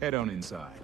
Head on inside.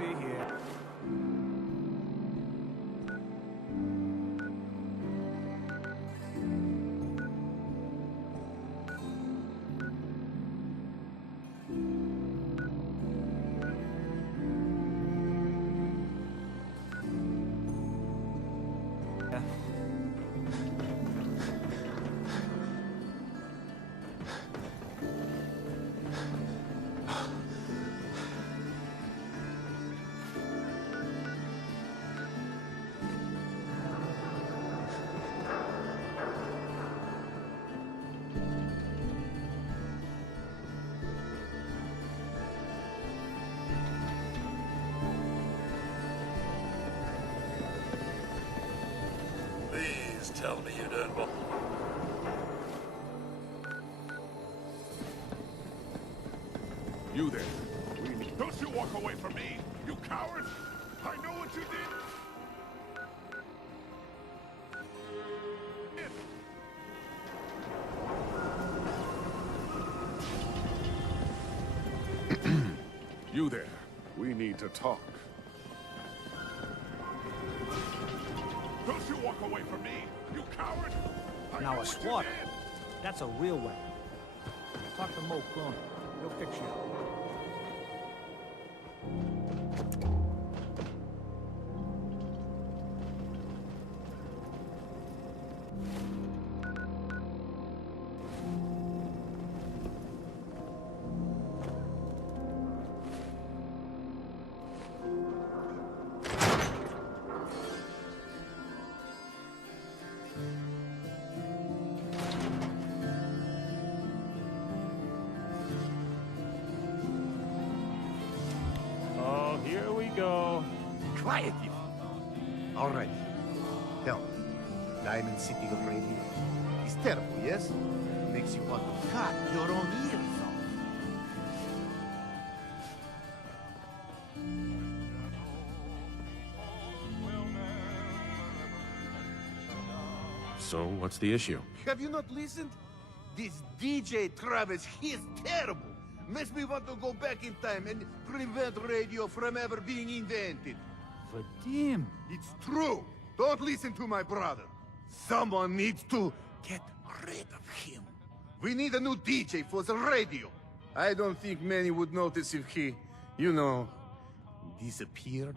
see here. Please tell me you don't want... You there. Don't you walk away from me, you coward! I know what you did! You there. We need to talk. Don't you walk away from me, you coward! I Now know a what you swatter. did. That's a real weapon. Talk to Mo Cronin. He'll fix you. Oh, here we go. Quiet, you. All right. Tell me, Diamond City Radio is terrible, yes? Makes you want to cut your own ears off. So, what's the issue? Have you not listened? This DJ Travis, he is terrible. Makes me want to go back in time and prevent radio from ever being invented. Vadim. It's true. Don't listen to my brother. Someone needs to get rid of him. We need a new DJ for the radio. I don't think many would notice if he, you know, disappeared.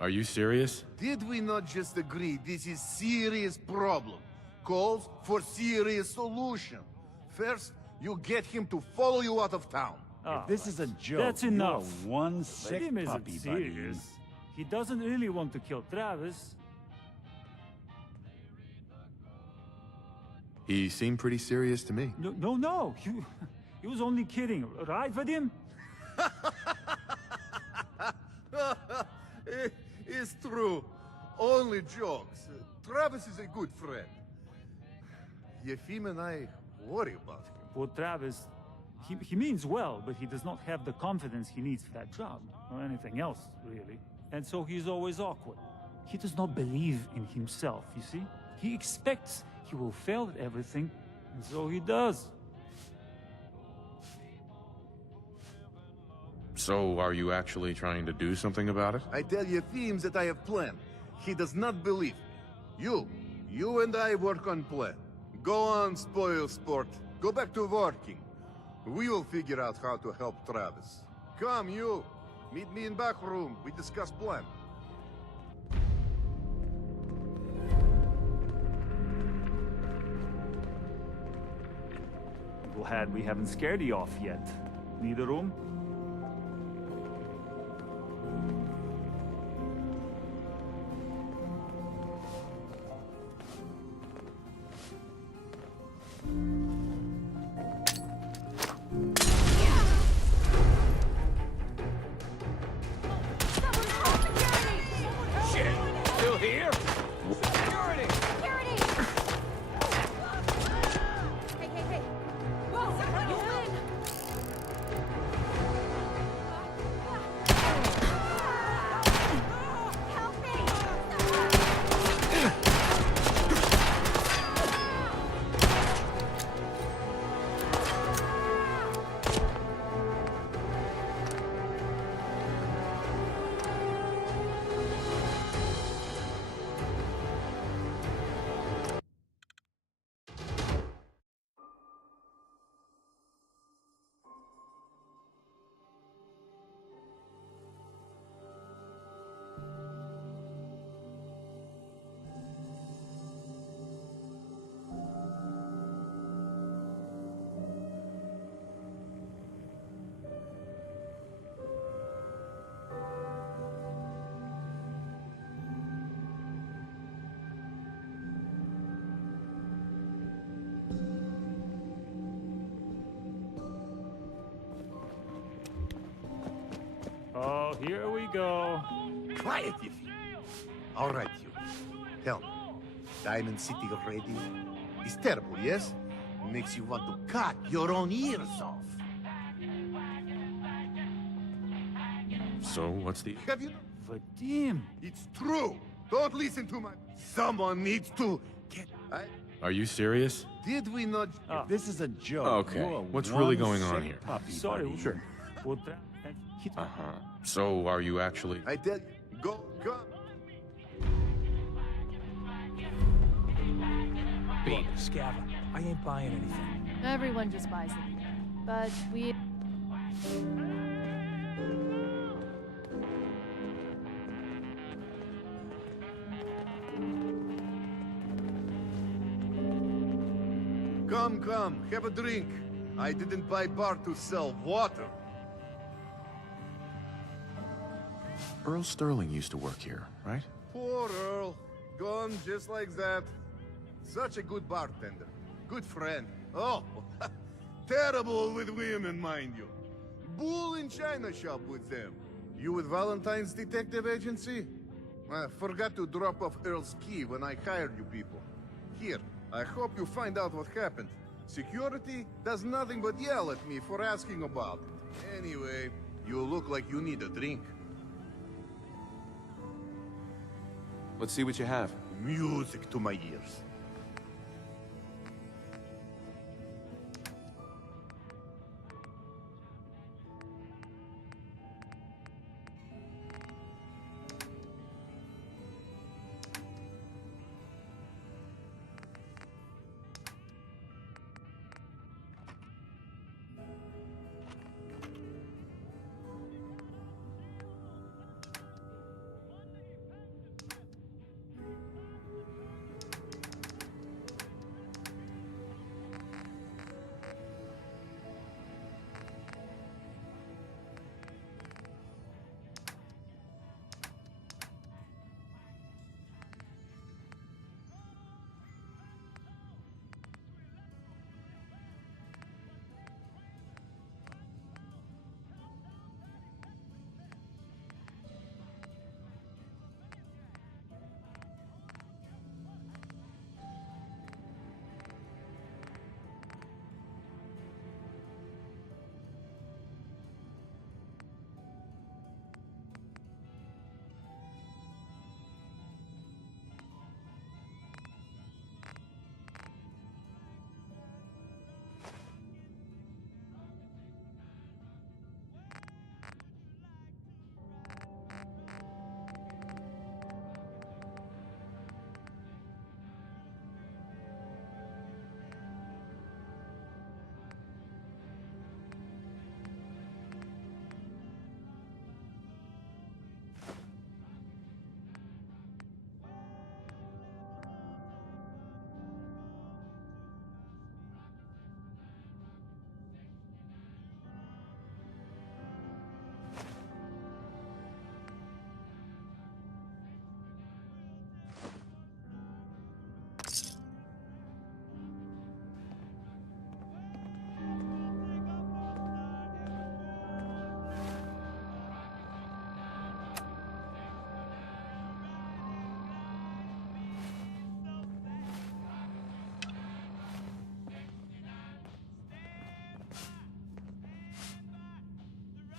Are you serious? Did we not just agree this is serious problem? Calls for serious solution. First, you get him to follow you out of town. Ah, This is a joke. That's enough. You're one sick Vadim isn't puppy, serious. Vadim. He doesn't really want to kill Travis. He seemed pretty serious to me. No. He was only kidding, right, Vadim? It's true. Only jokes. Travis is a good friend. Yefim and I worry about him. Poor Travis. He means well, but he does not have the confidence he needs for that job, or anything else, really. And so he's always awkward. He does not believe in himself, you see? He expects he will fail at everything, and so he does. So, are you actually trying to do something about it? I tell Yefim that I have plan. He does not believe. You and I work on plan. Go on, spoil sport. Go back to working. We will figure out how to help Travis. Come, you. Meet me in back room. We discuss plan. Glad we haven't scared you off yet. Need a room? Still here? Security! Security! Hey! Whoa! You win! Oh, here we go. Quiet, Iffy. All right, you. Tell me, Diamond City already? It's terrible, yes? Makes you want to cut your own ears off. So, what's the... Have you... Vadim. It's true. Don't listen to my... Someone needs to get... Are you serious? Did we not... This is a joke. Okay, You're a what's really going one on sick here? Puppy, Sorry. buddy. Sure. So, are you actually... I tell you, go, Look, Scava, I ain't buying anything. Everyone just buys them. But we... Come, have a drink. I didn't buy bar to sell water. Earl Sterling used to work here, right? Poor Earl. Gone just like that. Such a good bartender. Good friend. Oh, terrible with women, mind you. Bull in china shop with them. You with Valentine's Detective Agency? I forgot to drop off Earl's key when I hired you people. Here, I hope you find out what happened. Security does nothing but yell at me for asking about it. Anyway, you look like you need a drink. Let's see what you have. Music to my ears.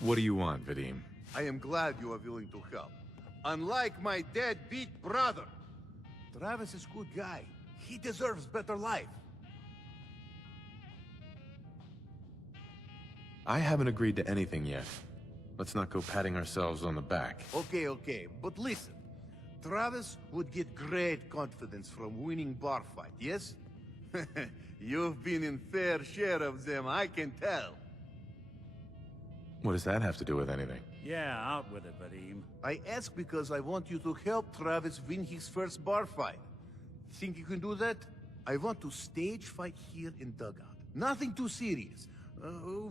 What do you want, Vadim? I am glad you are willing to help. Unlike my deadbeat brother. Travis is a good guy. He deserves better life. I haven't agreed to anything yet. Let's not go patting ourselves on the back. Okay, but listen. Travis would get great confidence from winning bar fight, yes? You've been in fair share of them, I can tell. What does that have to do with anything? Yeah, out with it, Vadim. I ask because I want you to help Travis win his first bar fight. Think you can do that? I want to stage fight here in Dugout. Nothing too serious.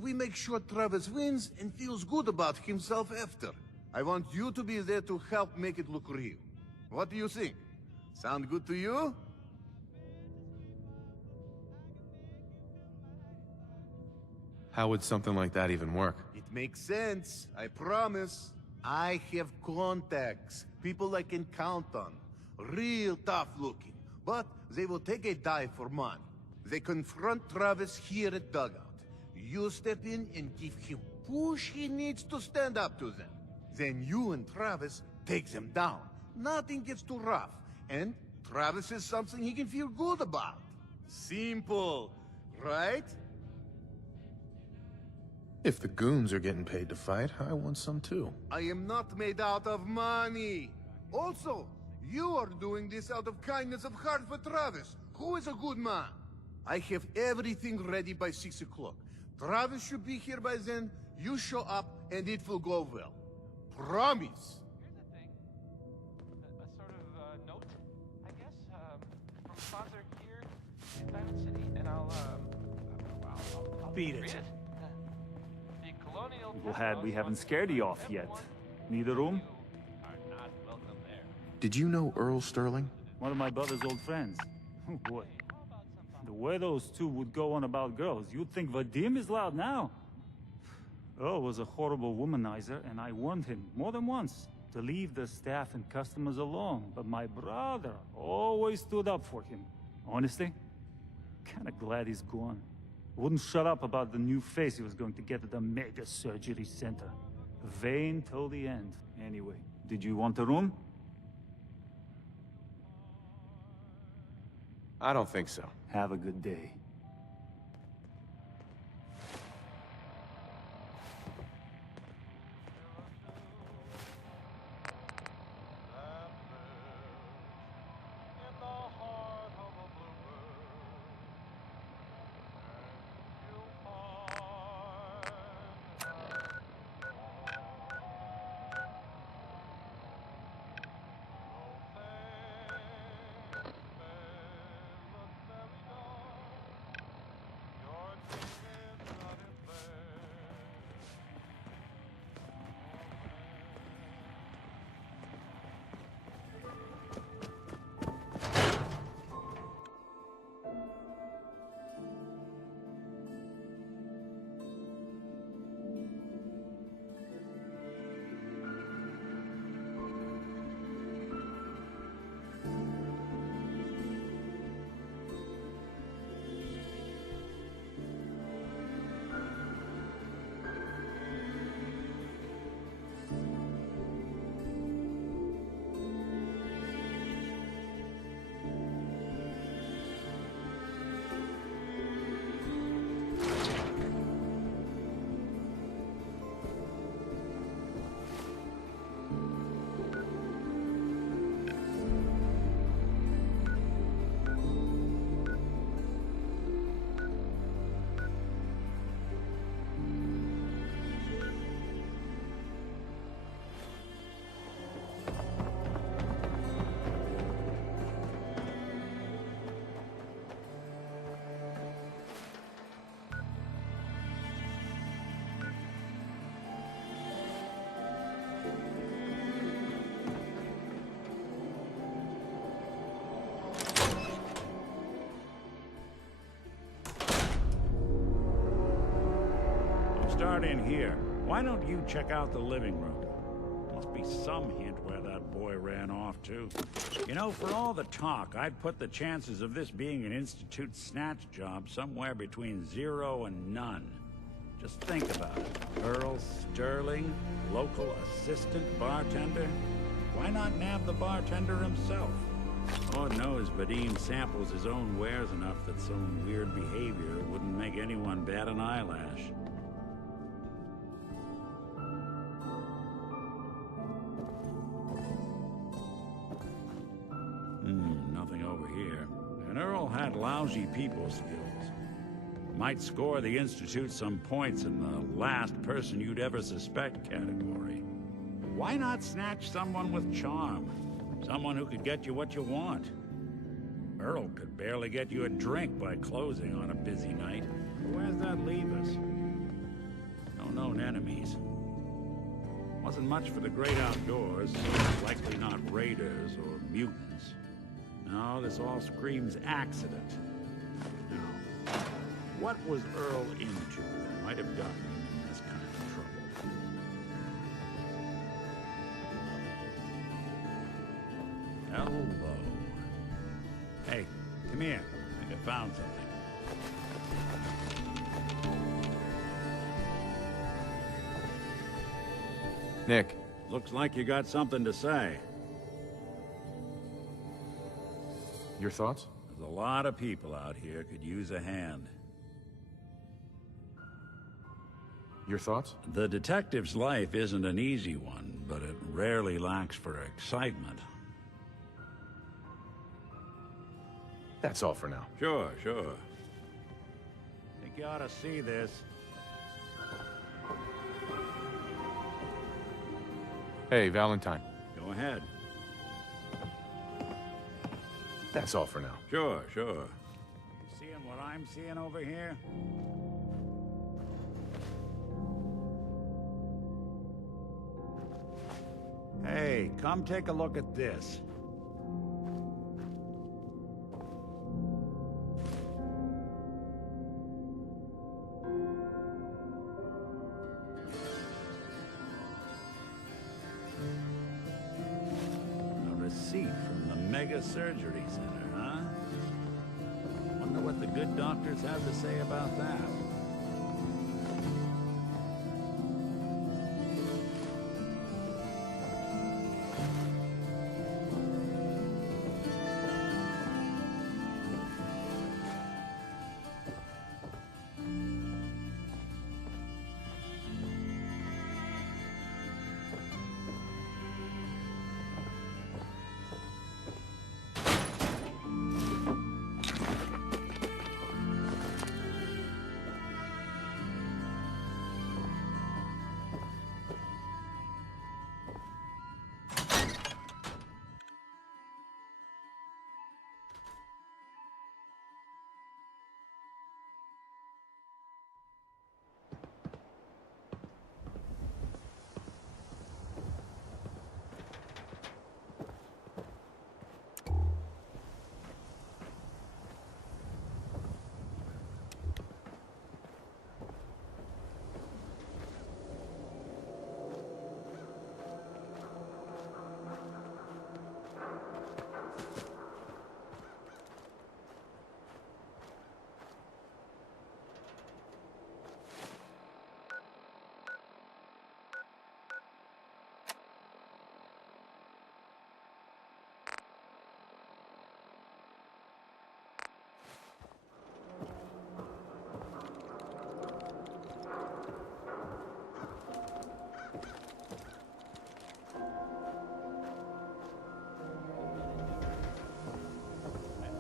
We make sure Travis wins and feels good about himself after. I want you to be there to help make it look real. What do you think? Sound good to you? How would something like that even work? It makes sense, I promise. I have contacts, people I can count on. Real tough looking, but they will take a dive for money. They confront Travis here at Dugout. You step in and give him push he needs to stand up to them. Then you and Travis take them down. Nothing gets too rough, and Travis is something he can feel good about. Simple, right? If the goons are getting paid to fight, I want some too. I am not made out of money. Also, you are doing this out of kindness of heart for Travis, who is a good man. I have everything ready by 6 o'clock. Travis should be here by then. You show up, and it will go well. Promise. Here's the thing. A sort of note, I guess, from sponsor here in Diamond City, and I'll Beat read it. The colonial Glad we haven't scared you off yet. Need a room? You are not welcome there. Did you know Earl Sterling? One of my brother's old friends. Oh boy. The way those two would go on about girls, you'd think Vadim is loud now. Earl was a horrible womanizer, and I warned him more than once to leave the staff and customers alone. But my brother always stood up for him. Honestly, kinda glad he's gone. Wouldn't shut up about the new face he was going to get at the mega surgery center. Vain till the end. Anyway, did you want a room? I don't think so. Have a good day. Start in here. Why don't you check out the living room? Must be some hint where that boy ran off to. You know, for all the talk, I'd put the chances of this being an Institute snatch job somewhere between 0 and none. Just think about it. Earl Sterling, local assistant bartender. Why not nab the bartender himself? Lord knows Vadim samples his own wares enough that some weird behavior wouldn't make anyone bat an eyelash. Nothing over here. And Earl had lousy people skills. Might score the Institute some points in the last person you'd ever suspect category. Why not snatch someone with charm? Someone who could get you what you want. Earl could barely get you a drink by closing on a busy night. Where's that leave us? No known enemies. Wasn't much for the great outdoors, so likely not raiders or mutants. No, this all screams accident. Now, what was Earl into that might have gotten him in this kind of trouble? Hello. Hey, come here. I think I found something. Nick. Looks like you got something to say. Your thoughts? There's a lot of people out here could use a hand. Your thoughts? The detective's life isn't an easy one, but it rarely lacks for excitement. That's all for now. Sure. Think you ought to see this. Hey, Valentine. Go ahead. That's all for now. Sure. You seeing what I'm seeing over here? Hey, come take a look at this. A receipt from the Mega Surgery Center, huh? Wonder what the good doctors have to say about that.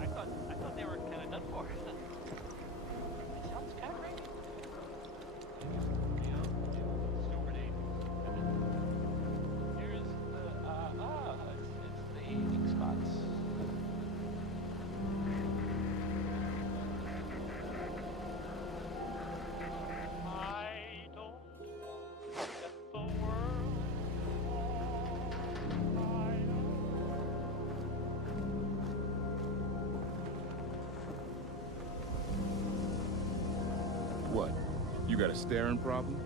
I thought they were kind of done for. It sounds kind of rainy. Super day. Here's the it's the ink spots. I don't get the world. What? You got a staring problem?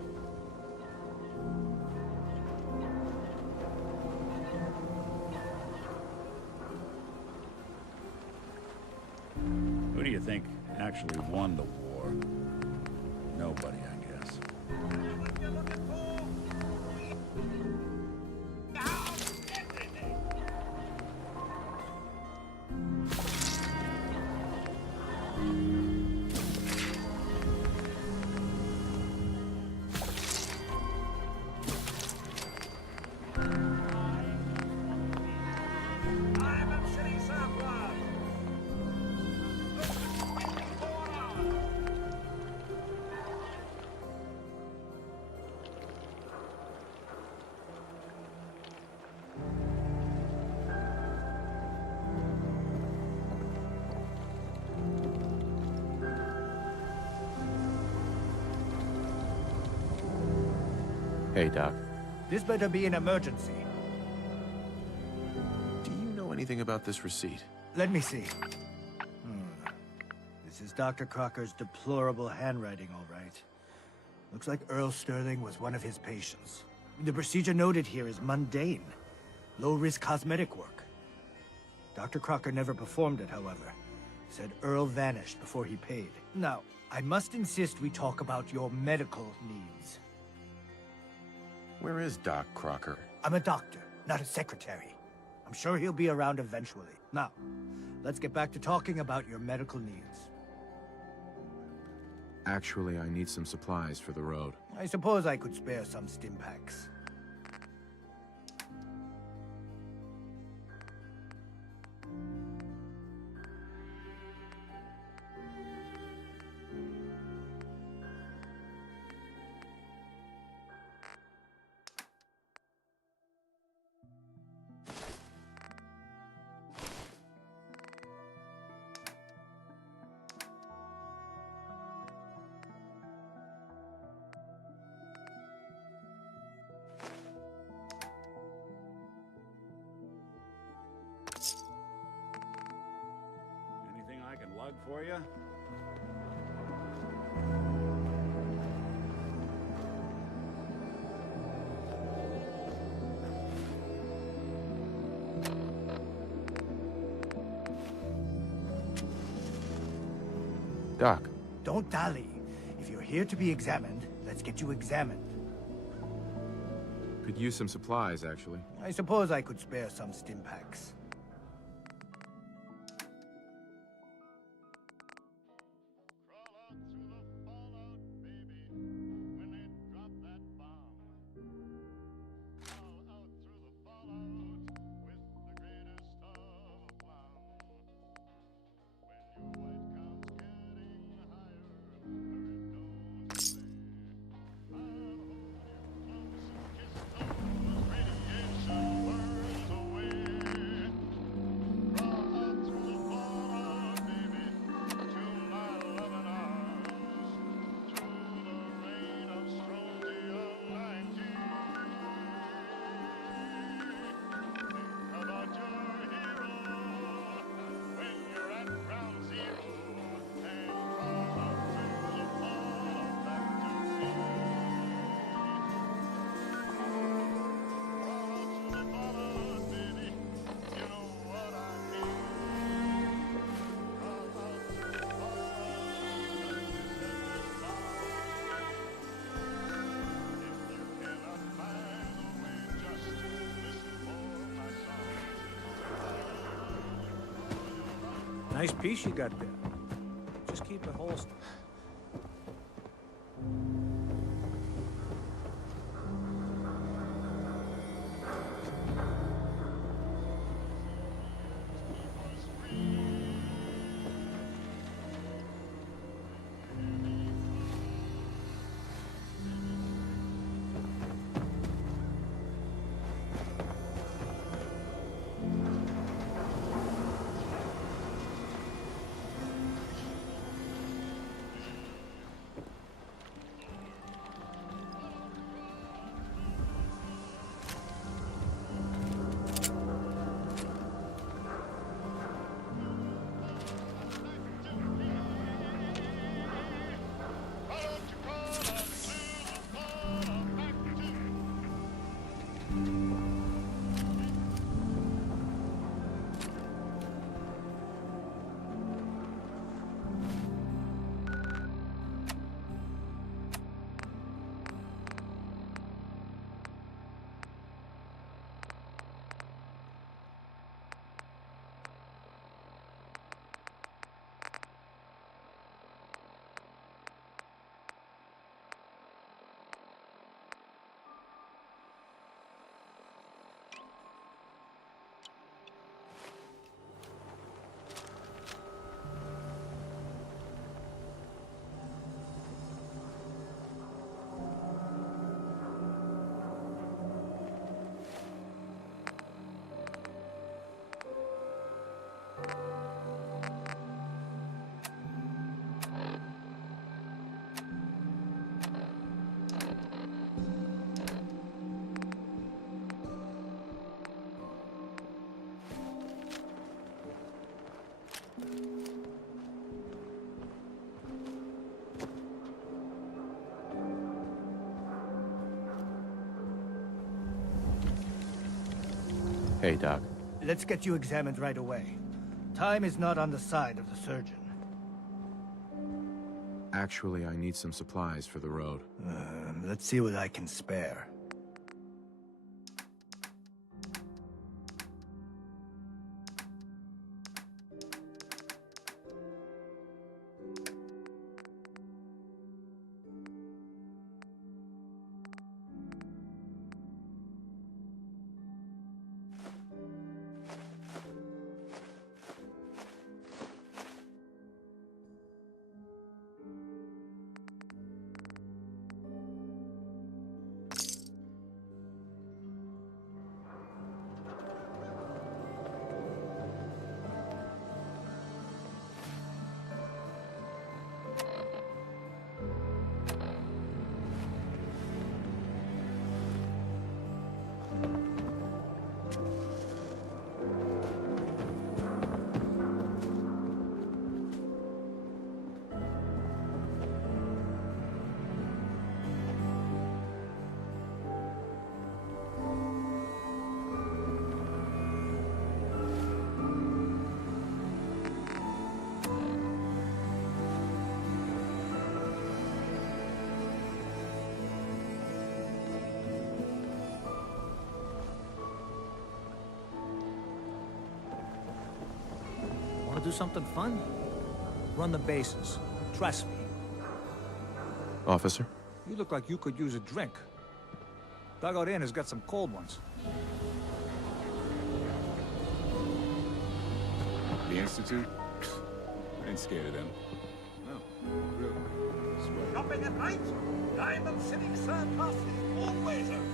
Who do you think actually won the war? Nobody, I guess. Hey, Doc. This better be an emergency. Do you know anything about this receipt? Let me see. This is Dr. Crocker's deplorable handwriting, all right. Looks like Earl Sterling was one of his patients. The procedure noted here is mundane. Low-risk cosmetic work. Dr. Crocker never performed it, however. Said Earl vanished before he paid. Now, I must insist we talk about your medical needs. Where is Doc Crocker? I'm a doctor, not a secretary. I'm sure he'll be around eventually. Now, let's get back to talking about your medical needs. Actually, I need some supplies for the road. I suppose I could spare some stim packs. Anything I can lug for you? Doc, Don't dally. If you're here to be examined, let's get you examined. could use some supplies, actually. I suppose I could spare some stim packs. Nice piece you got there. Just keep it holstered. Hey, Doc. let's get you examined right away. Time is not on the side of the surgeon. Actually, I need some supplies for the road. Let's see what I can spare. Want to do something fun? Run the bases. Trust me. Officer? You look like you could use a drink. Dugout Inn has got some cold ones. The Institute? I ain't scared of them. No, really. Swear. Shopping at night? Diamond City Surplus is always open.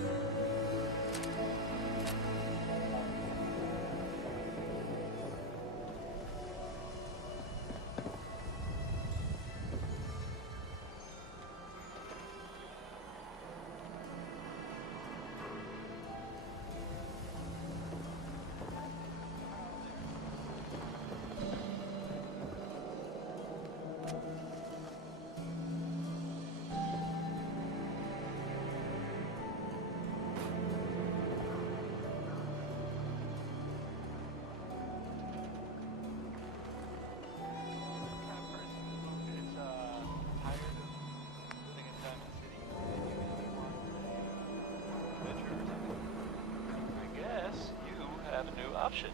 Option.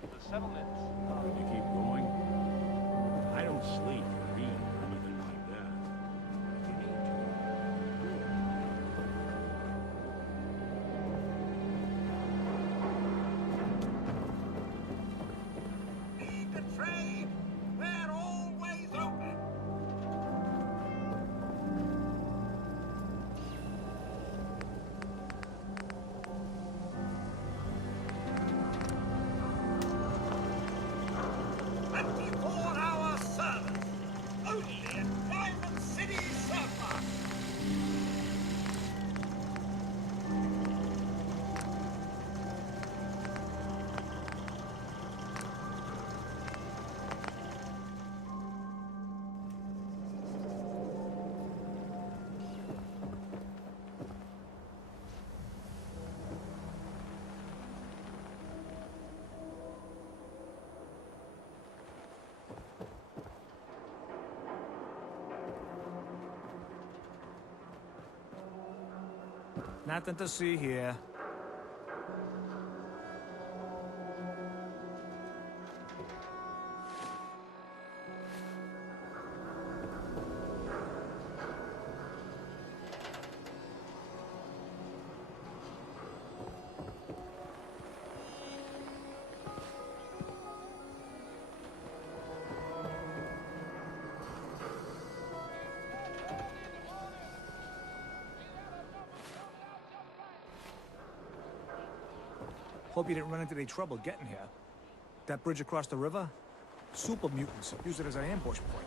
The settlements. Can you keep going? I don't sleep or eat or anything like that. You need to. Need to trade? We're always open. Nothing to see here. Hope you didn't run into any trouble getting here. That bridge across the river? Super mutants use it as an ambush point.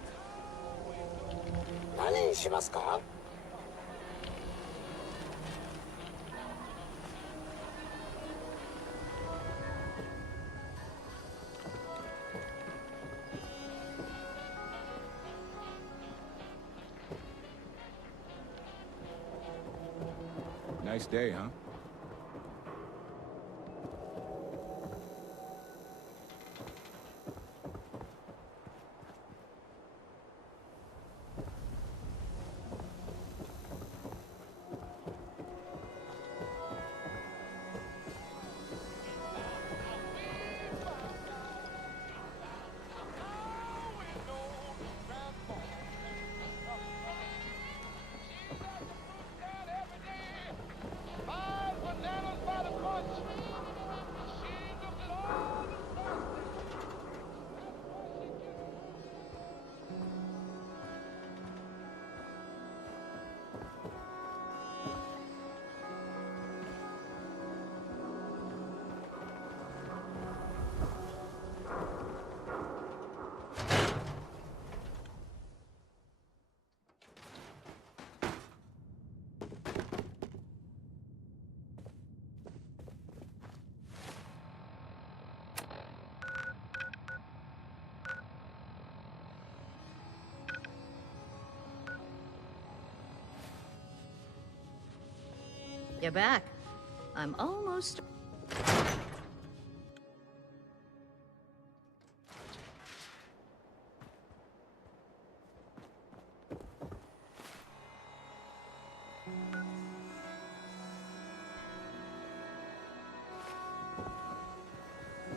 Nice day, huh? You're back. I'm almost...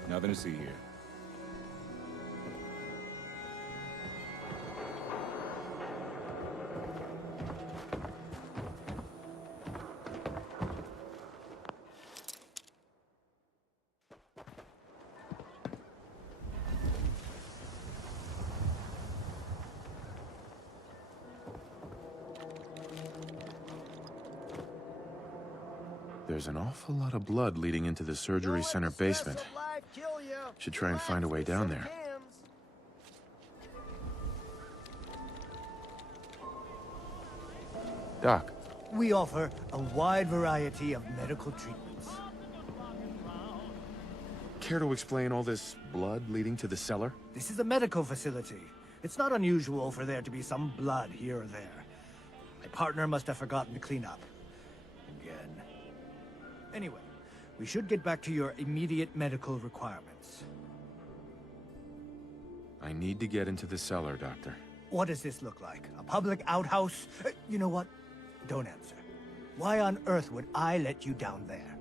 Nothing to see here. There's an awful lot of blood leading into the surgery center basement. Should try and find a way down there. Doc. We offer a wide variety of medical treatments. Care to explain all this blood leading to the cellar? This is a medical facility. It's not unusual for there to be some blood here or there. My partner must have forgotten to clean up. Again. Anyway, we should get back to your immediate medical requirements. I need to get into the cellar, Doctor. What does this look like? A public outhouse? You know what? Don't answer. Why on earth would I let you down there?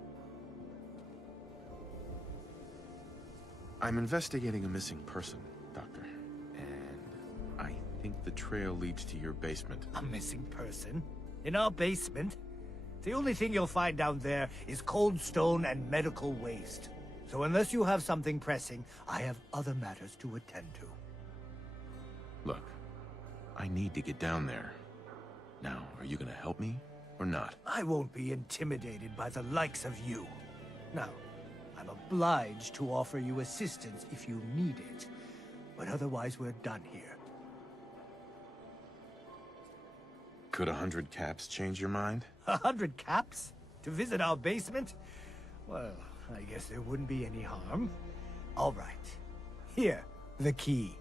I'm investigating a missing person, Doctor. And I think the trail leads to your basement. A missing person? In our basement? The only thing you'll find down there is cold stone and medical waste. So unless you have something pressing, I have other matters to attend to. Look, I need to get down there. Now, are you gonna help me, or not? I won't be intimidated by the likes of you. Now, I'm obliged to offer you assistance if you need it. But otherwise, we're done here. Could 100 caps change your mind? 100 caps? To visit our basement? Well, I guess there wouldn't be any harm. All right. Here, the key.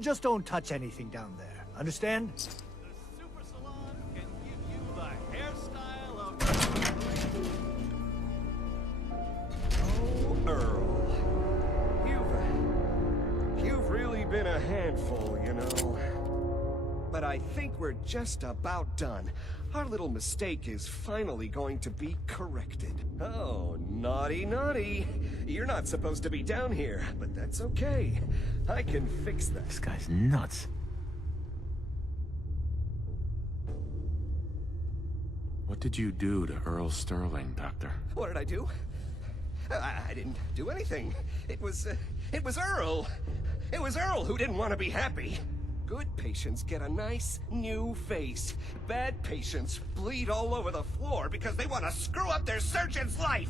Just don't touch anything down there. Understand? The super salon can give you the hairstyle of... Oh, Earl. You've really been a handful, you know. But I think we're just about done. Our little mistake is finally going to be corrected. Oh, naughty, naughty. You're not supposed to be down here, but that's okay. I can fix that. This guy's nuts. What did you do to Earl Sterling, Doctor? What did I do? I didn't do anything. It was Earl. It was Earl who didn't want to be happy. Good patients get a nice, new face. Bad patients bleed all over the floor because they want to screw up their surgeon's life!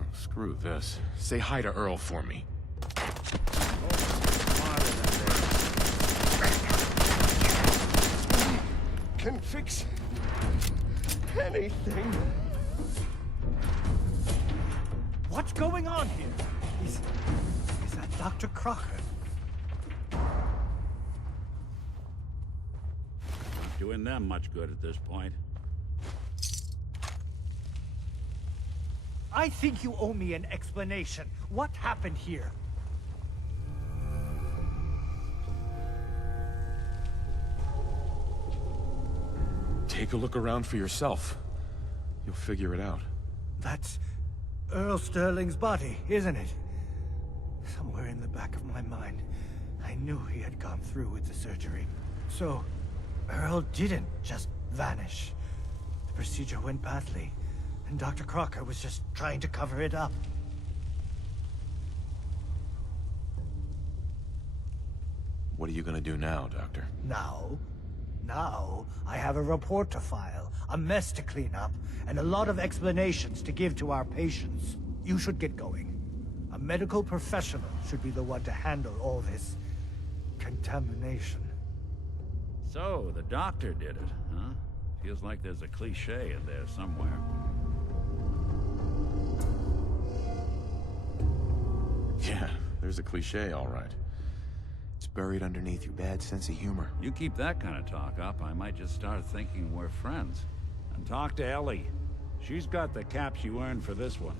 Oh, screw this. Say hi to Earl for me. Can fix anything. What's going on here? Is that Dr. Crocker? Not doing them much good at this point. I think you owe me an explanation. What happened here? Take a look around for yourself. You'll figure it out. That's Earl Sterling's body, isn't it? Somewhere in the back of my mind, I knew he had gone through with the surgery. So, Earl didn't just vanish. The procedure went badly, and Dr. Crocker was just trying to cover it up. What are you gonna do now, Doctor? Now, I have a report to file, a mess to clean up, and a lot of explanations to give to our patients. You should get going. A medical professional should be the one to handle all this contamination. So, the doctor did it, huh? Feels like there's a cliche in there somewhere. Yeah, there's is a cliche, all right. It's buried underneath your bad sense of humor. You keep that kind of talk up, I might just start thinking we're friends. And talk to Ellie. She's got the caps you earned for this one.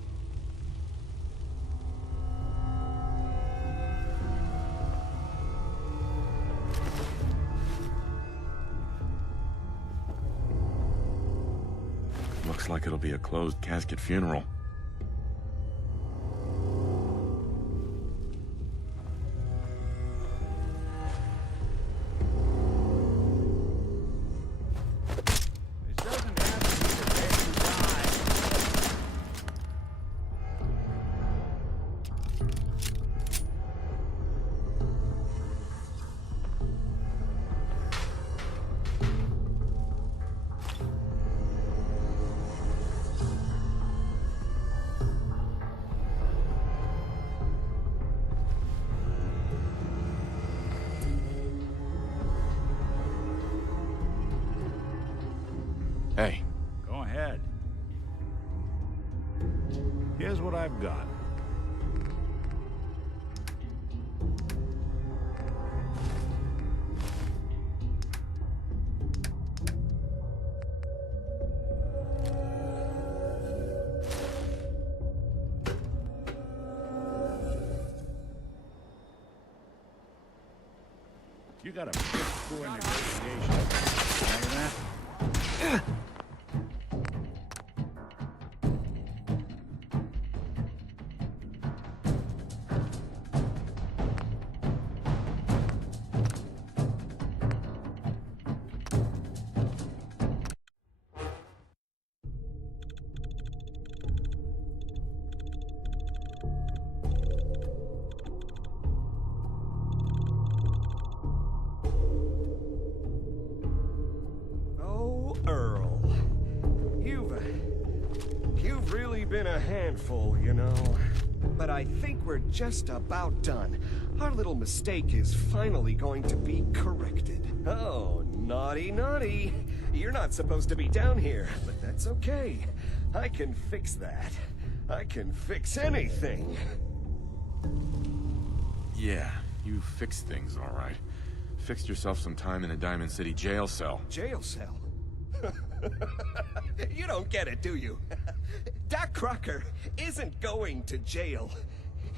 Looks like it'll be a closed casket funeral. Hey. Go ahead. Here's what I've got. You got a piss poor negotiation. Remember that? You've really been a handful, you know. But I think we're just about done. Our little mistake is finally going to be corrected. Oh, naughty, naughty. You're not supposed to be down here, but that's okay. I can fix that. I can fix anything. Yeah, you fixed things, all right. Fixed yourself some time in a Diamond City jail cell. Jail cell? You don't get it, do you? Doc Crocker isn't going to jail.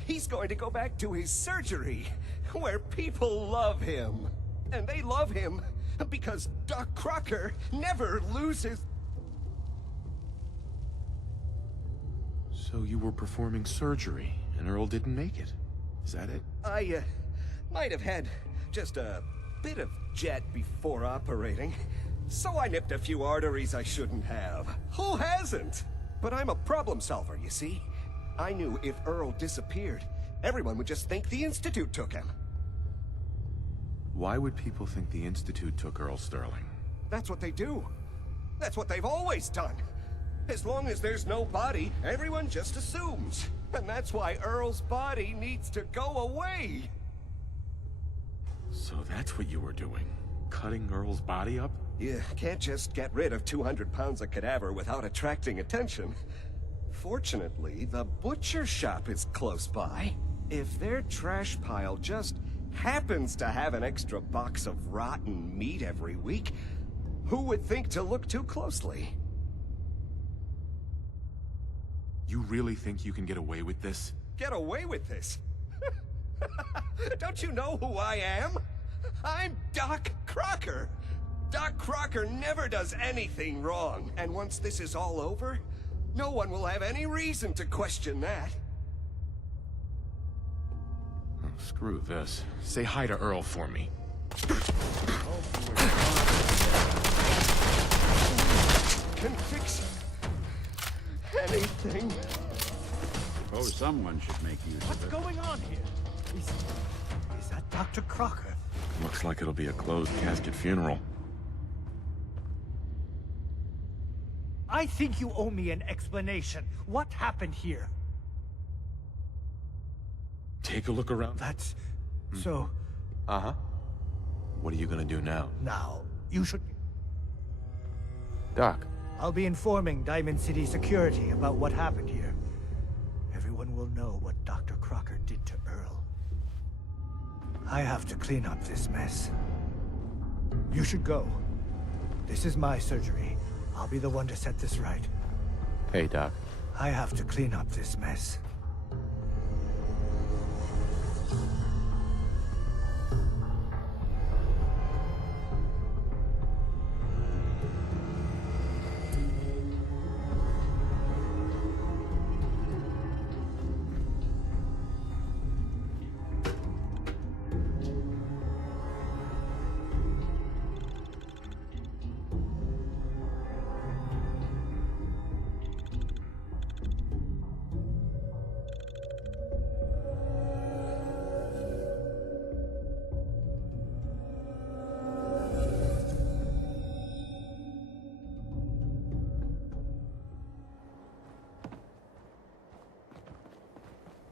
He's going to go back to his surgery, where people love him. And they love him because Doc Crocker never loses... So you were performing surgery, and Earl didn't make it. Is that it? I, might have had just a bit of jet before operating. So I nipped a few arteries I shouldn't have. Who hasn't? But I'm a problem solver, you see. I knew if Earl disappeared, everyone would just think the Institute took him. Why would people think the Institute took Earl Sterling? That's what they do. That's what they've always done. As long as there's no body, everyone just assumes. And that's why Earl's body needs to go away. So that's what you were doing? Cutting Earl's body up? You can't just get rid of 200 pounds of cadaver without attracting attention. Fortunately, the butcher shop is close by. If their trash pile just happens to have an extra box of rotten meat every week, who would think to look too closely? You really think you can get away with this? Get away with this? Don't you know who I am? I'm Doc Crocker. Doc Crocker never does anything wrong. And once this is all over, no one will have any reason to question that. Oh, screw this. Say hi to Earl for me. Can fix anything. Oh, someone should make use What's of it. going on here? Is that Dr. Crocker? Looks like it'll be a closed casket funeral. I think you owe me an explanation. What happened here? Take a look around. That's... so... Uh-huh. What are you gonna do now? Now, you should... Doc. I'll be informing Diamond City security about what happened here. Everyone will know what Dr. Crocker did to Earl. I have to clean up this mess. You should go. This is my surgery. I'll be the one to set this right. Hey, Doc. I have to clean up this mess.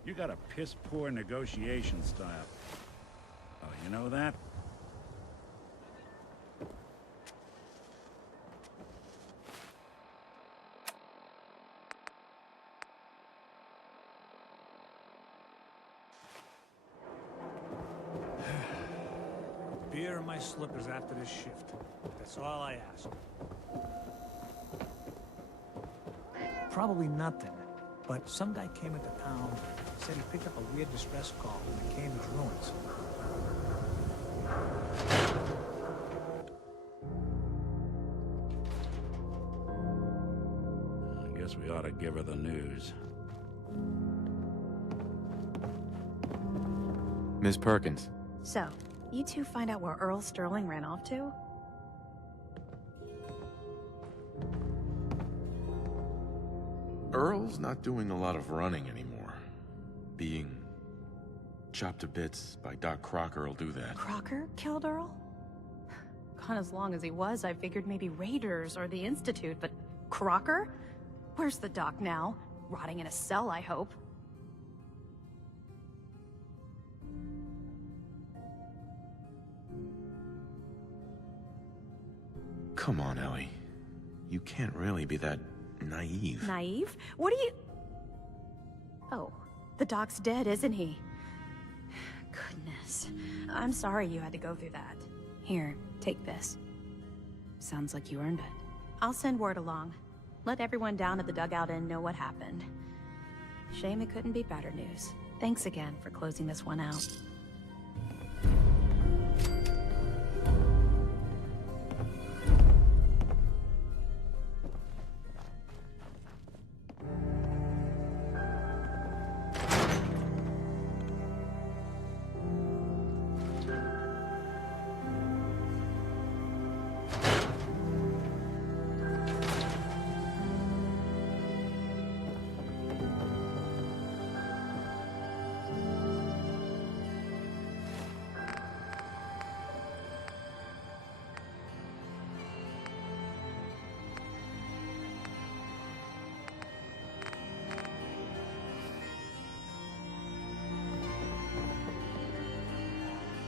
You got a piss-poor negotiation style. Oh, you know that? Beer and my slippers after this shift. That's all I ask. Probably nothing, but some guy came into town, said he picked up a weird distress call in the Cambridge ruins. I guess we ought to give her the news. Miss Perkins. So, you two find out where Earl Sterling ran off to? Earl's not doing a lot of running anymore. Being chopped to bits by Doc Crocker will do that. Crocker killed Earl? Gone as long as he was, I figured maybe Raiders or the Institute, but Crocker? Where's the doc now? Rotting in a cell, I hope. Come on, Ellie. You can't really be that naive. Naive? What are you... Oh, the doc's dead, isn't he? Goodness. I'm sorry you had to go through that. Here, take this. Sounds like you earned it. I'll send word along. Let everyone down at the dugout inn know what happened. Shame it couldn't be better news. Thanks again for closing this one out.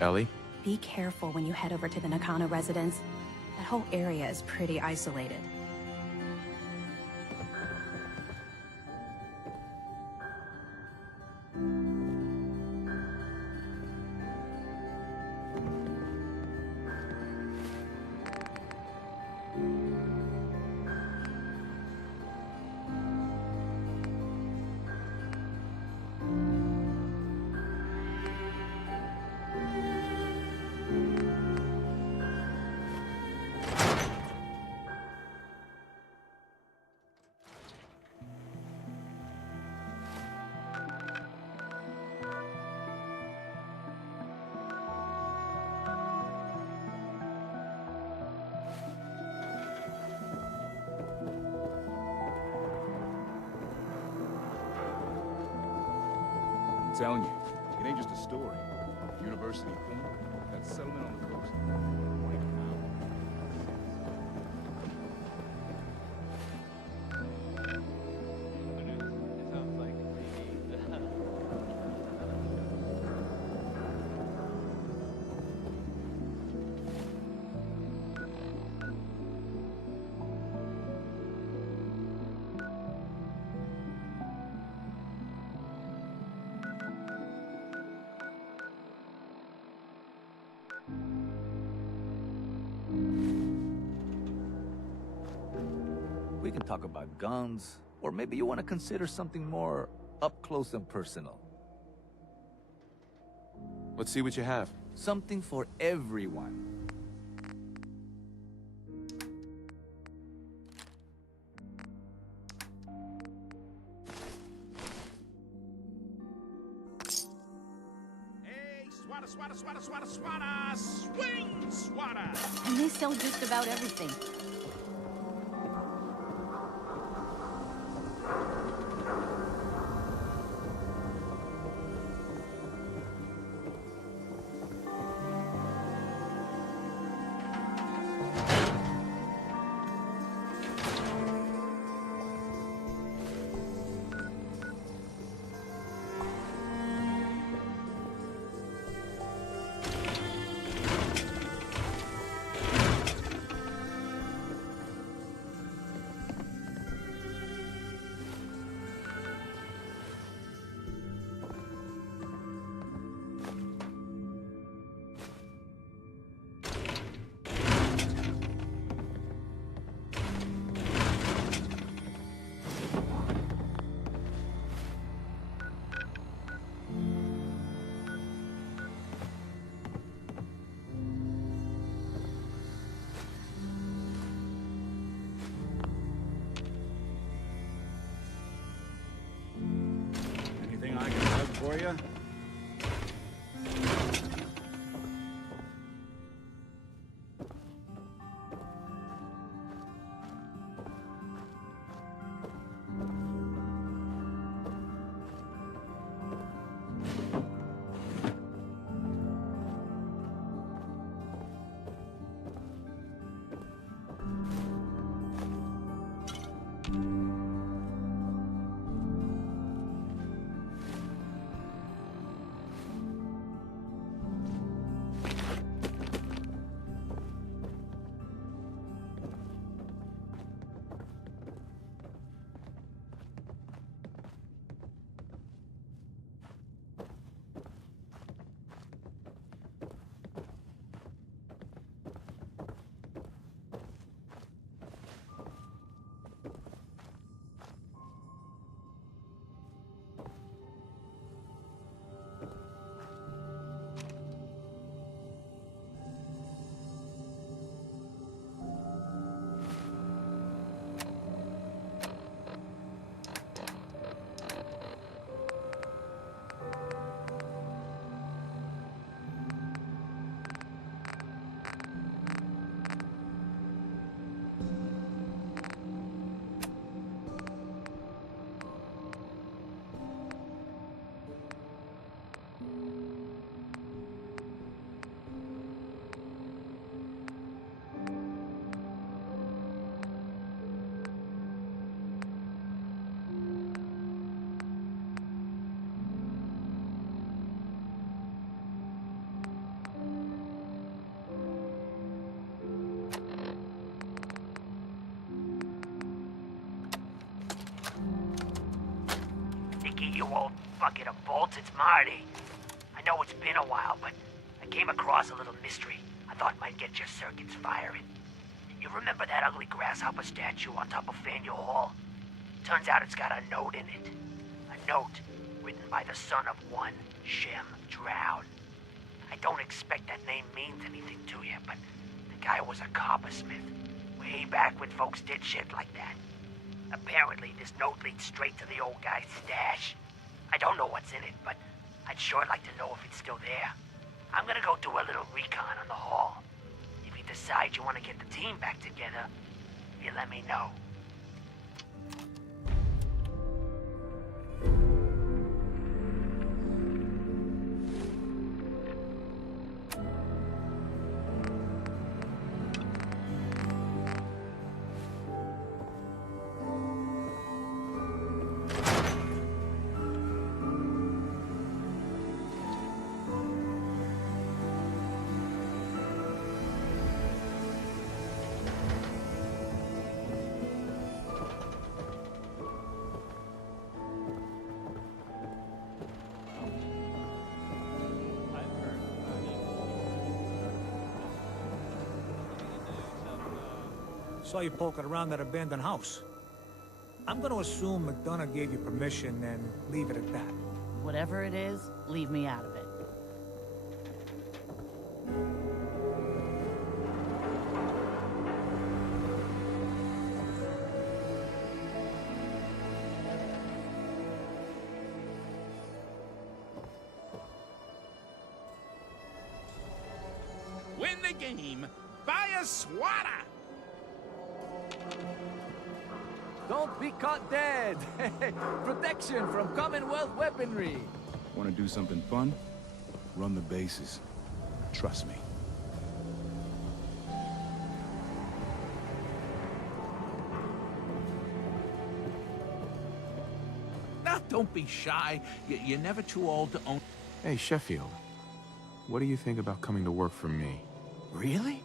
Ellie? Be careful when you head over to the Nakano residence. That whole area is pretty isolated. I'm telling you, it ain't just a story. University theme, that settlement on the coast. White talk about guns, or maybe you want to consider something more up close and personal. Let's see what you have. Something for everyone. Swata, swing, swata! And they sell just about everything. Anything I can help for you? You old bucket of bolts, it's Marty. I know it's been a while, but I came across a little mystery I thought might get your circuits firing. You remember that ugly grasshopper statue on top of Faneuil Hall? Turns out it's got a note in it. A note written by the son of one Shem Drown. I don't expect that name means anything to you, but the guy was a coppersmith way back when folks did shit like that. Apparently, this note leads straight to the old guy's stash. I don't know what's in it, but I'd sure like to know if it's still there. I'm gonna go do a little recon on the hall. If you decide you want to get the team back together, you let me know. Saw you poking around that abandoned house. I'm gonna assume McDonough gave you permission and leave it at that. Whatever it is, leave me out of it. Win the game. Buy a swatter. Don't be caught dead! Protection from Commonwealth weaponry! Want to do something fun? Run the bases. Trust me. Now, don't be shy. You're never too old to own... Hey, Sheffield. What do you think about coming to work for me? Really?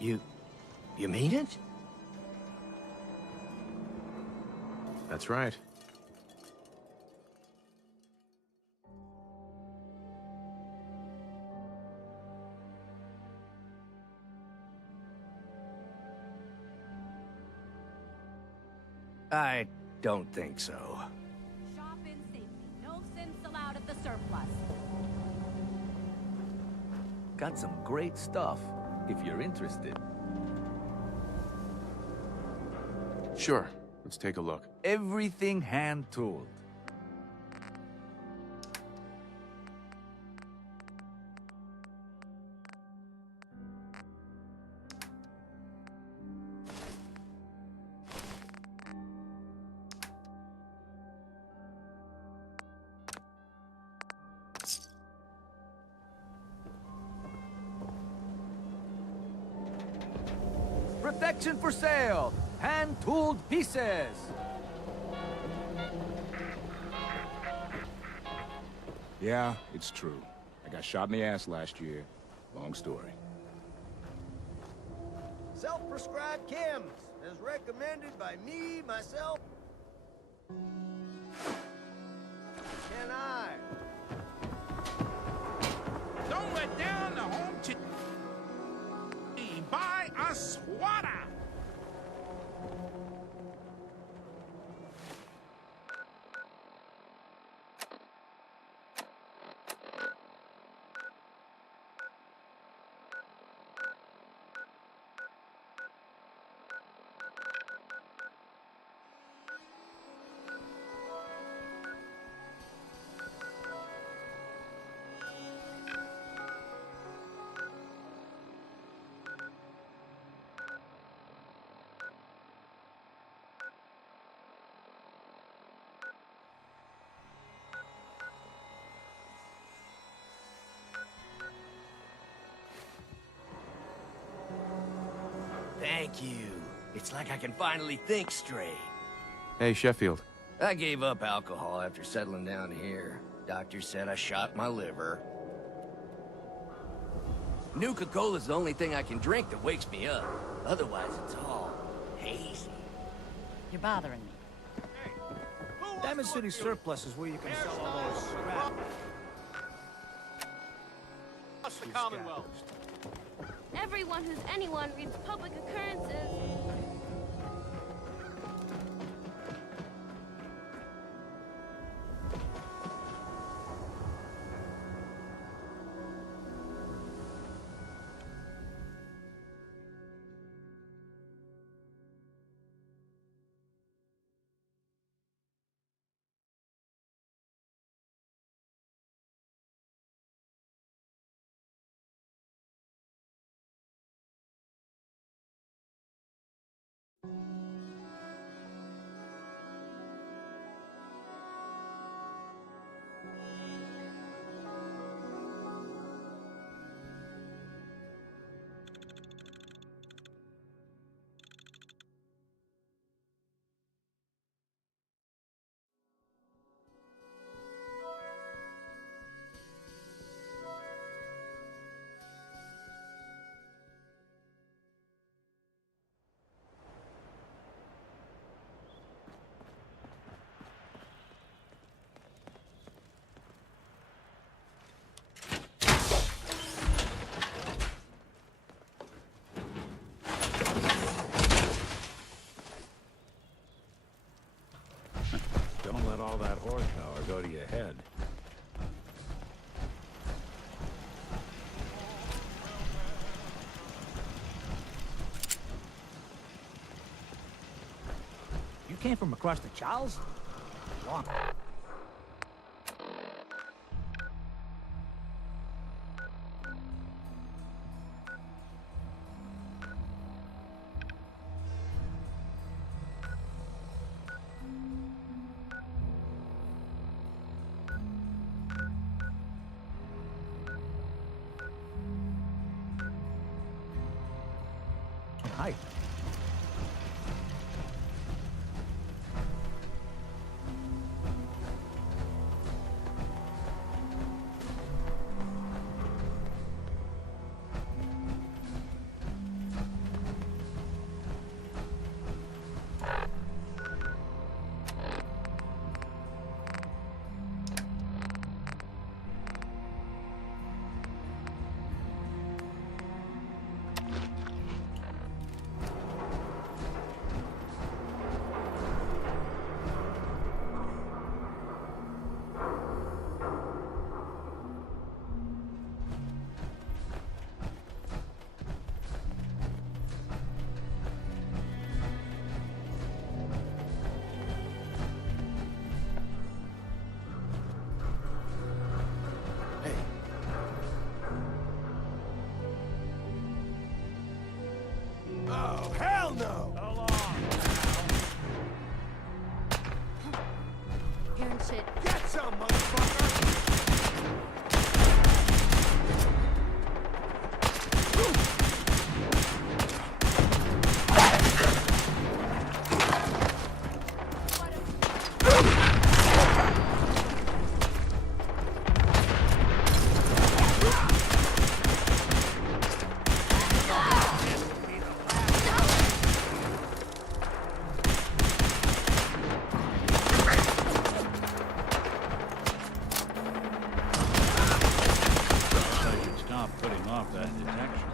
You mean it? That's right. I don't think so. Shop in safety. No Sims allowed at the surplus. Got some great stuff, if you're interested. Sure. Let's take a look. Everything hand-tooled. Protection for sale! Hand-tooled pieces! Yeah, it's true. I got shot in the ass last year. Long story. Self-prescribed chems, as recommended by me, myself. Can I? Don't let down the home team. Buy a swatter. Thank you. It's like I can finally think straight. Hey, Sheffield. I gave up alcohol after settling down here. Doctor said I shot my liver. Nuka-Cola's the only thing I can drink that wakes me up. Otherwise, it's all hazy. You're bothering me. Diamond City Surplus is where you can sell all those scrap. Across the Commonwealth. Everyone who's anyone reads public occurrences. all that horsepower go to your head. You came from across the Charles? Long. Hi. Oh, hell no! Hearing shit. Get some, motherfucker! Putting off that detection.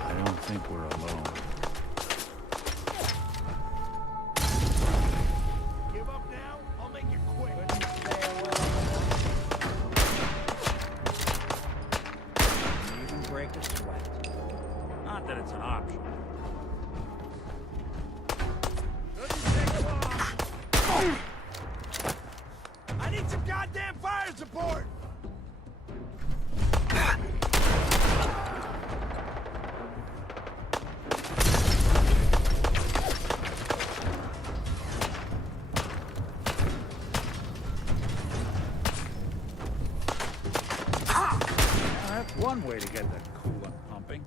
I don't think we're alone. Give up now? I'll make you quit. Even break a sweat. Not that it's an option. I need some goddamn fire support! That's one way to get the coolant pumping.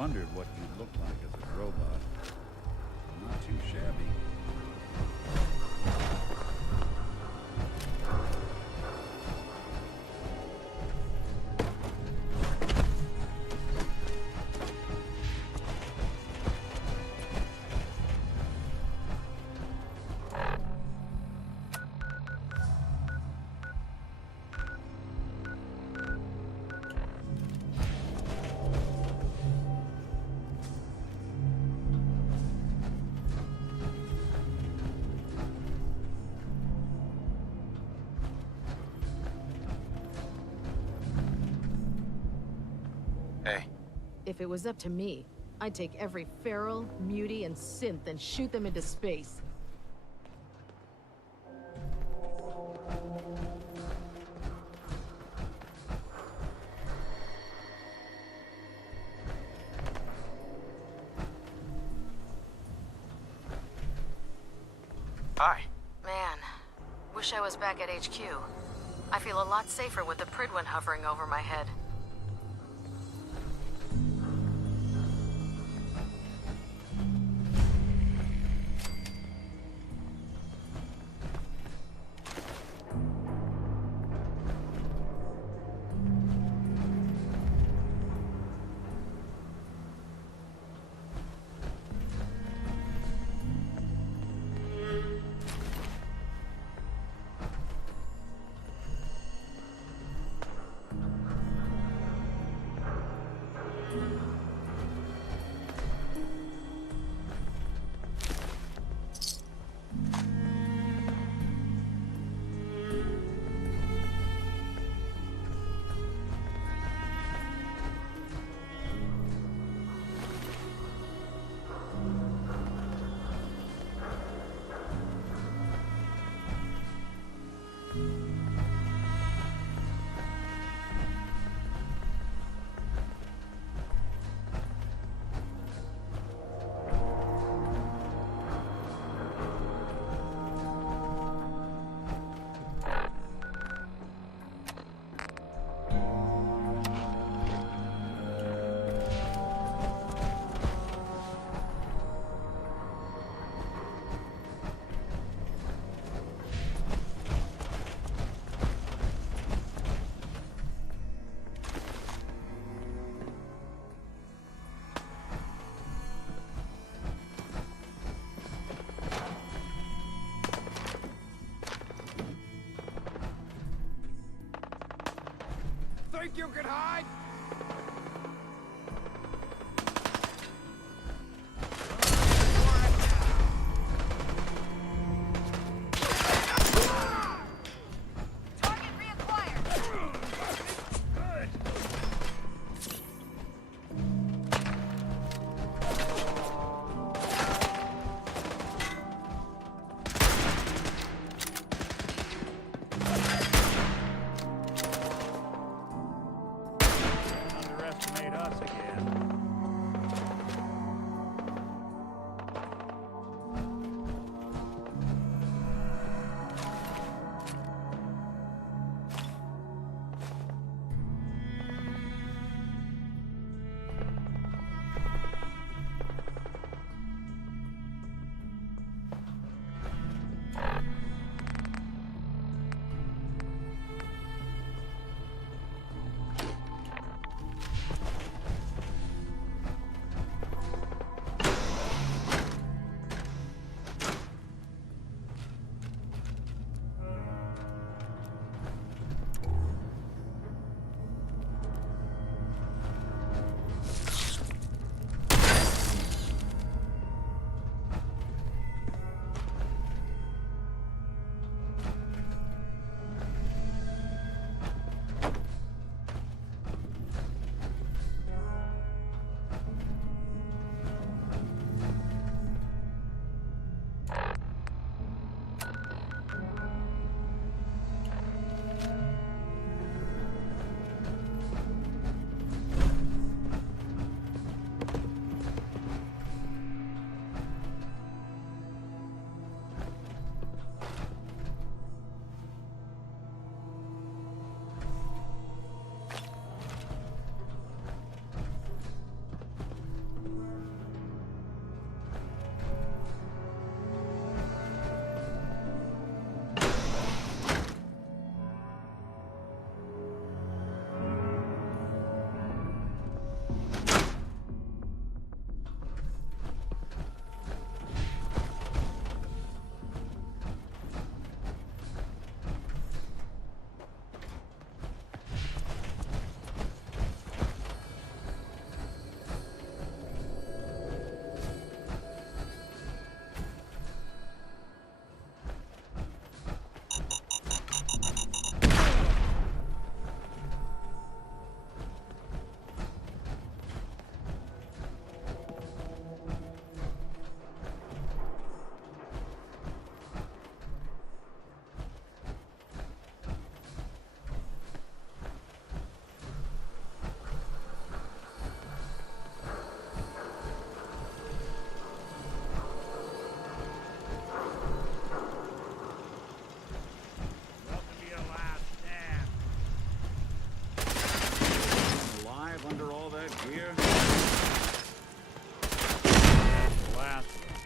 wondered what you'd look like as a robot. Not too shabby. If it was up to me, I'd take every feral, mutie, and synth and shoot them into space. Hi. Man, wish I was back at HQ. I feel a lot safer with the Pridwin hovering over my head. Think you can hide? Target reacquired. Under here. Last one.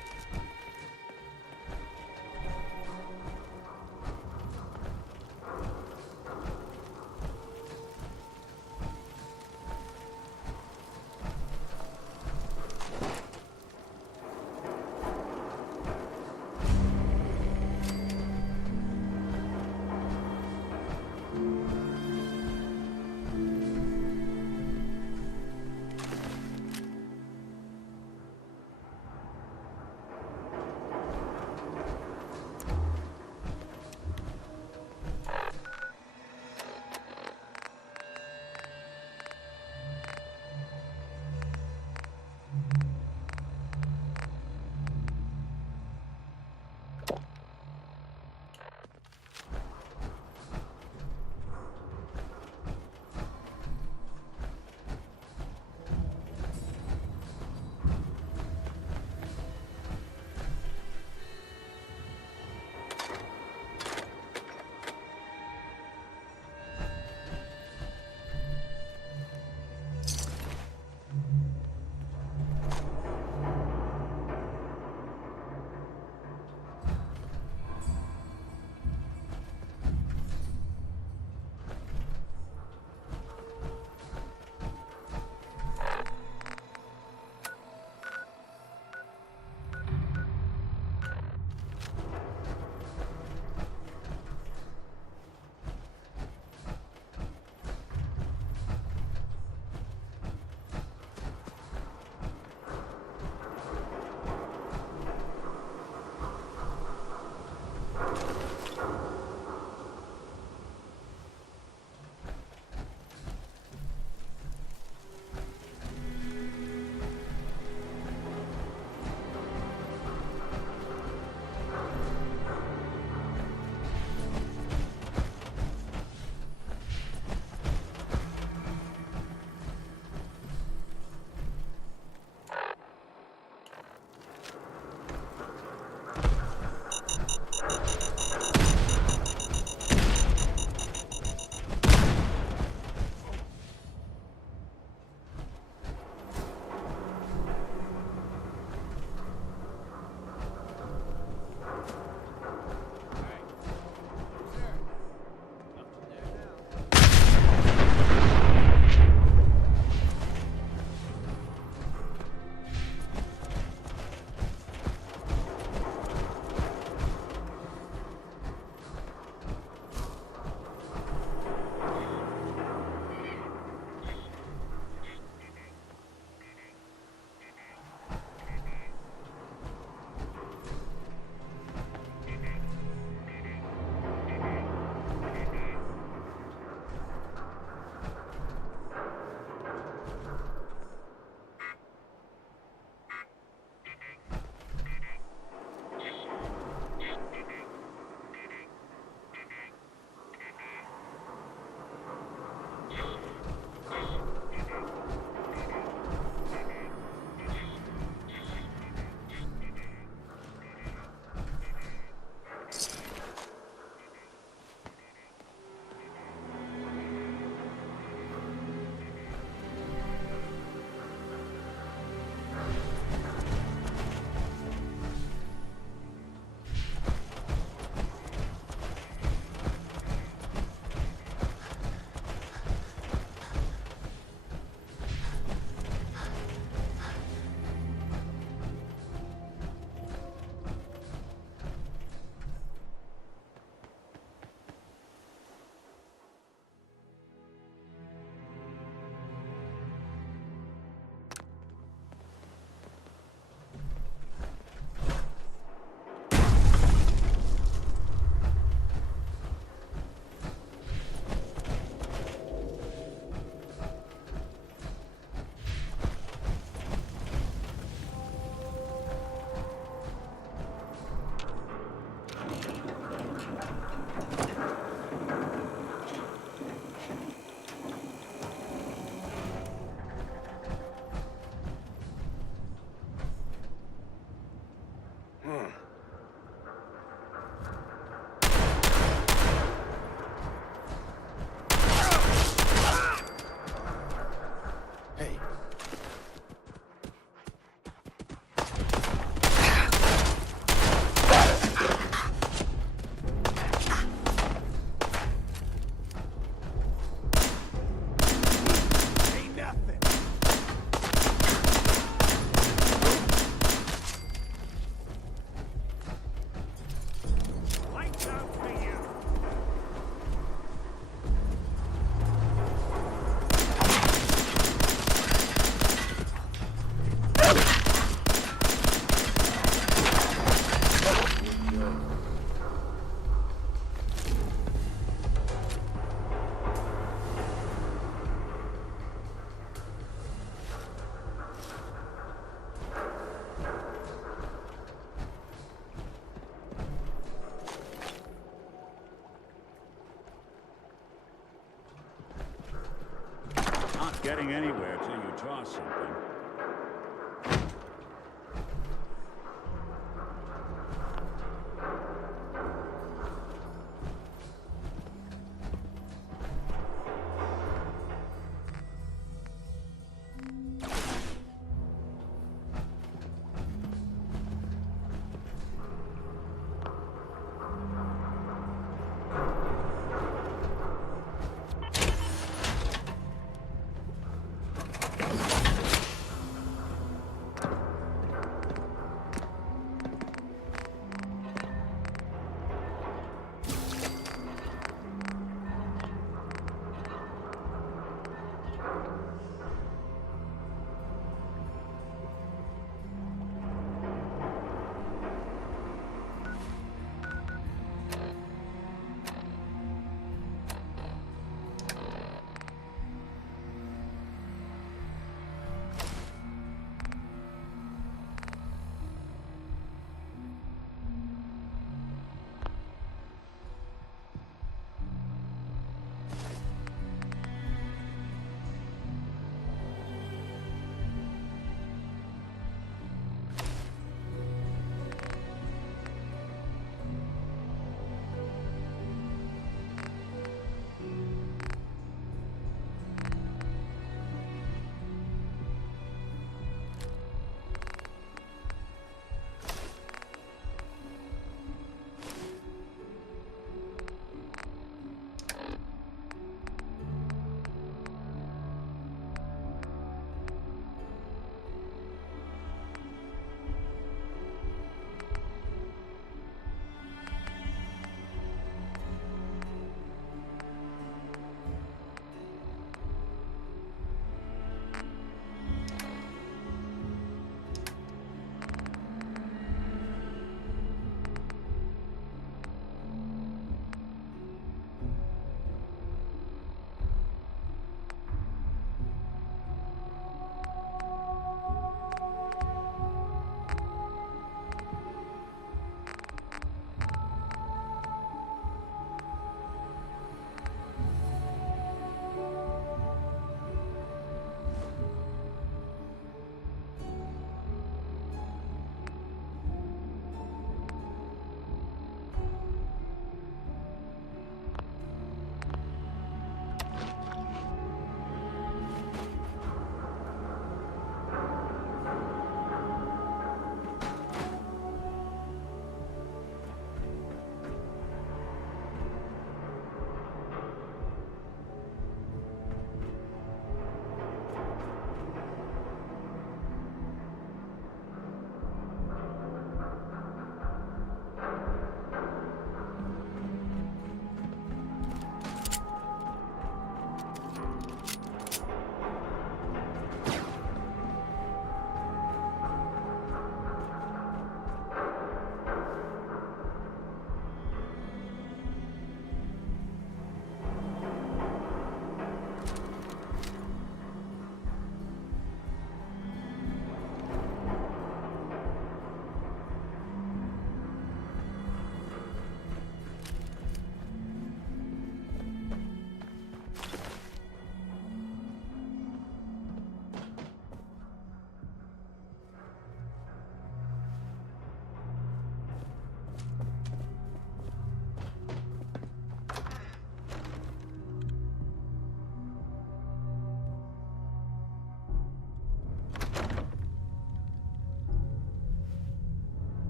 getting anywhere till you toss something.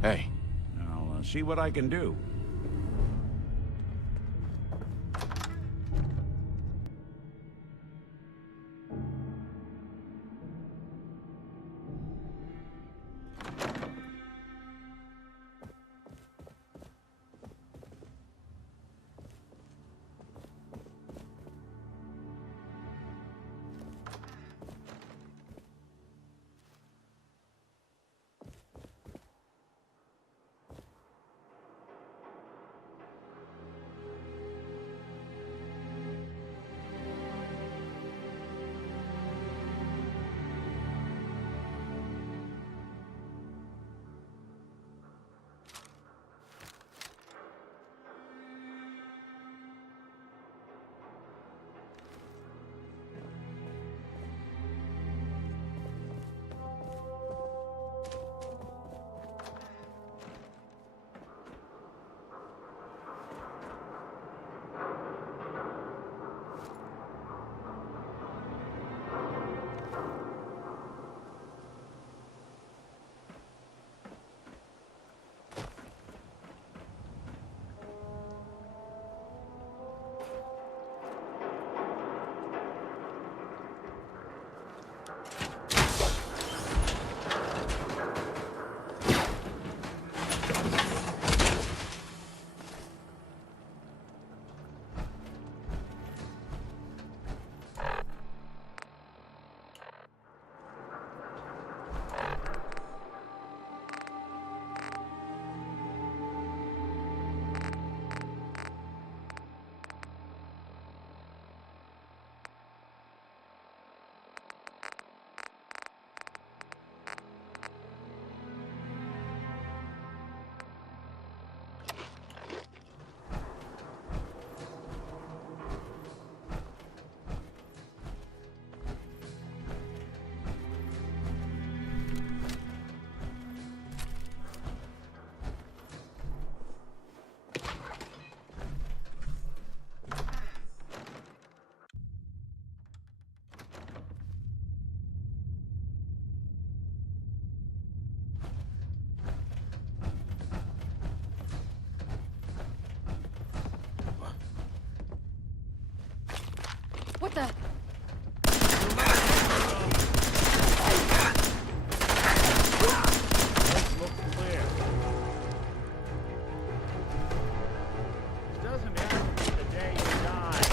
Hey. I'll see what I can do. the... Look clear. Doesn't end the day you die.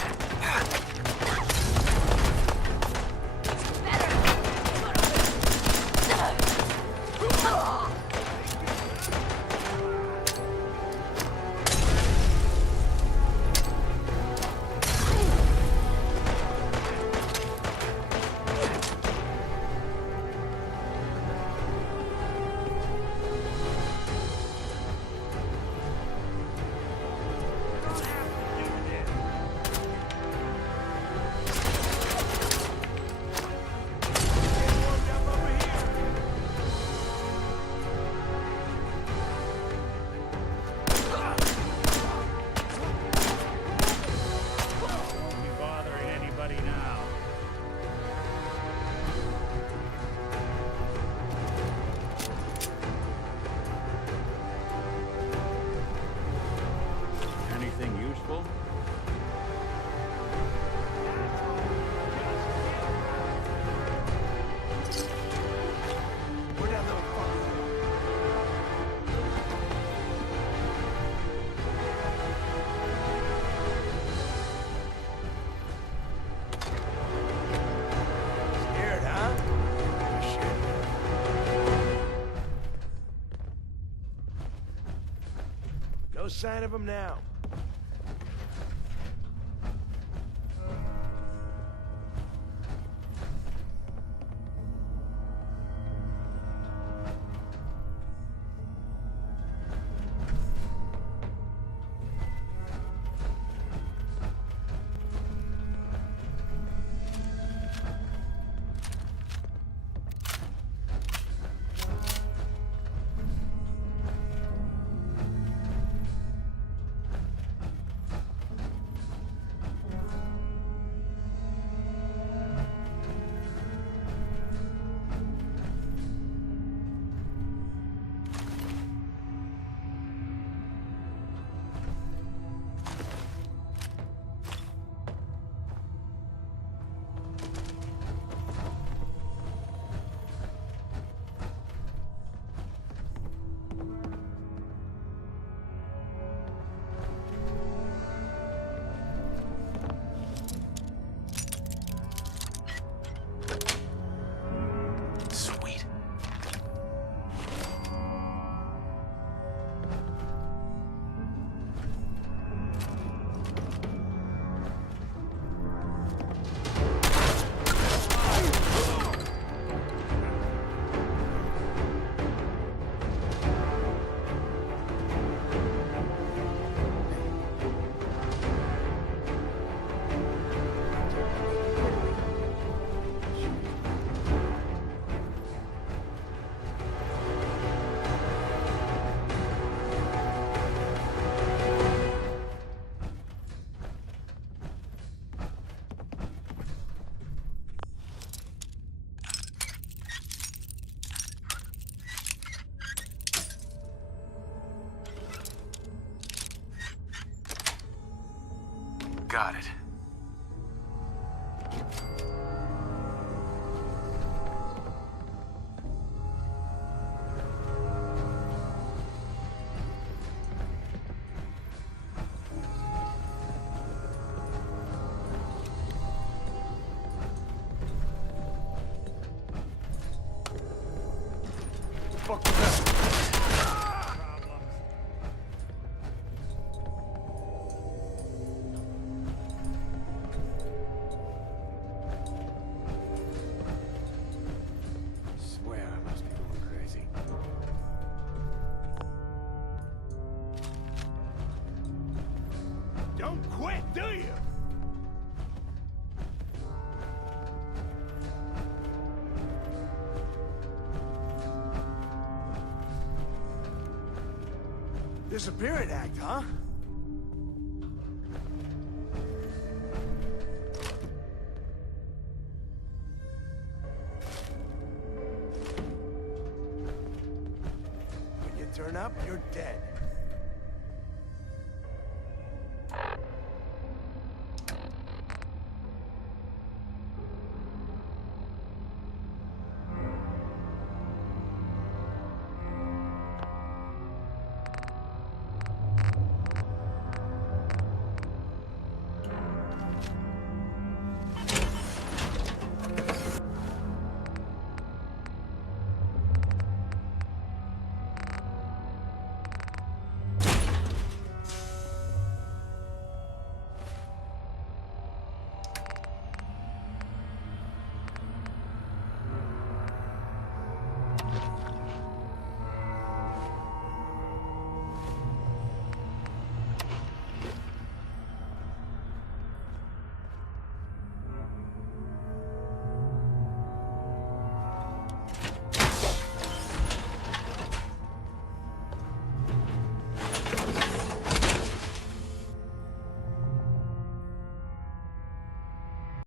No sign of him now. Got it. Fuck that. Don't quit, do you? Disappearance Act, huh? When you turn up, you're dead.